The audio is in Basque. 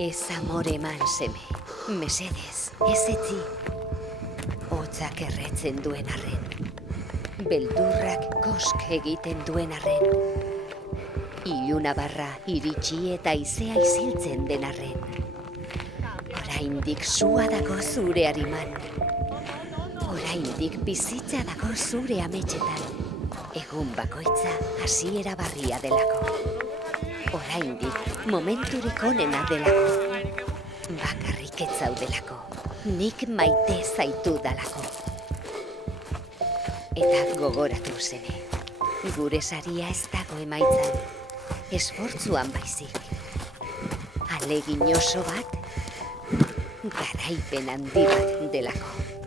Ez amore eman seme, mesedez, ez etzi. Hotzak erretzen duen arren, beldurrak kosk egiten duen arren, iluna barra iritsi eta izea iziltzen den arren. Oraindik sua dago zure hariman, oraindik bizitza dago zure ametxetan, egun bakoitza hasiera barria delako. Oraindik momenturik onena delako, bakarrik ez zaudelako, nik maite zaitu dalako. Eta gogoratu seme, gure saria ez dago emaitzan, esfortzuan baizik. Alegin oso bat, garaipen handi bat delako.